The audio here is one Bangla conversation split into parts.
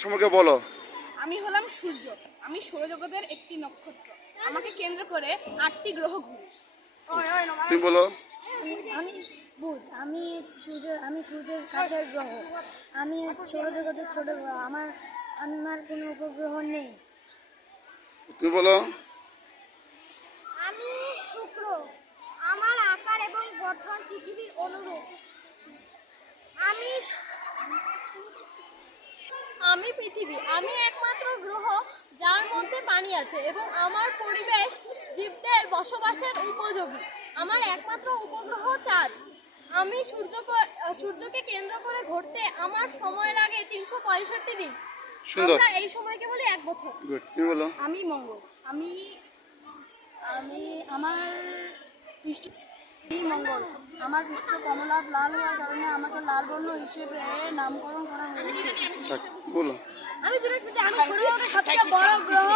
সম্পর্কে বলো। আমি হলাম সূর্য। আমি সৌরজগতের একটি নক্ষত্র। আমাকে কেন্দ্র করে 8টি গ্রহ ঘুরে। তুমি বলো। আমি বুধ। আমি সূর্যের কাছের গ্রহ। আমি সৌরজগতের ছোট গ্রহ। আমার আমার কোনো উপগ্রহ নেই। তুমি বলো। আমি শুক্র। আমার আকার এবং গঠন পৃথিবীর অনুরূপ। আমি পৃথিবী। আমি একমাত্র গ্রহ যার মধ্যে পানি আছে এবং আমার পরিবেশ জীবদের বসবাসের উপযোগী। আমার একমাত্র উপগ্রহ চাঁদ। আমি সূর্যকে কেন্দ্র করে ঘুরতে আমার সময় লাগে 365 দিন। সুন্দর। আমরা এই সময়কে বলি 1 বছর। গুড। তুমি বলো। আমি মঙ্গল। আমি আমি আমার পৃষ্ঠ মঙ্গল। আমার পৃষ্ঠ কমলা লাল হওয়ার কারণে আমাকে লাল বর্ণ হিসেবে নামকরণ করা হয়েছে। বলো। আমি বৃহস্পতি। আমি সৌরজগতের সবচেয়ে বড় গ্রহ।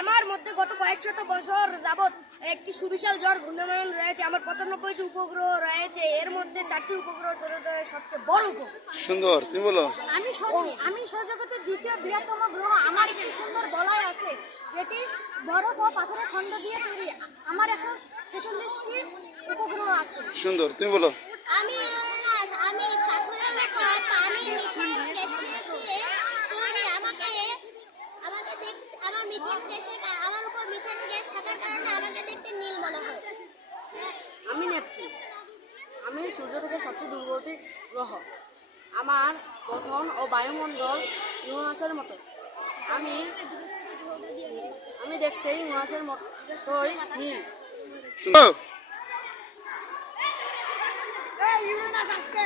আমার মধ্যে গত কয়েক শত বছর যাবৎ একটি সুবিশাল ঝড় ঘূর্ণায়মান রয়েছে। আমার 95টি উপগ্রহ রয়েছে। এর মধ্যে 4টি উপগ্রহ সৌরজগতের সবচেয়ে বড় উপগ্রহ। সুন্দর। তুমি বলো। আমি শনি। আমি সৌরজগতের দ্বিতীয় বৃহত্তম গ্রহ। আমার একটি সুন্দর বলয় আছে যেটি বরফ ও পাথরের খণ্ড দিয়ে তৈরি। আমার 146টি উপগ্রহ আছে। সুন্দর। তুমি বলো। আমি ইউরেনাস। আমি পাথরের উপর পানি মিথেন গ্যাসে দিয়ে তৈরি। আমার মিথেন গ্যাসে আমার উপর মিথেন গ্যাস থাকার কারণে আমাকে দেখতে নীল মনে হয়। আমি নেপচুন। আমি সূর্য থেকে সবচেয়ে দূরবর্তী গ্রহ। আমার গঠন ও বায়ুমণ্ডল ইউরেনাসের মতো। আমি দেখতে ইউরেনাসের মতোই নীল। সুন্দর। ইউরেনাস আজকে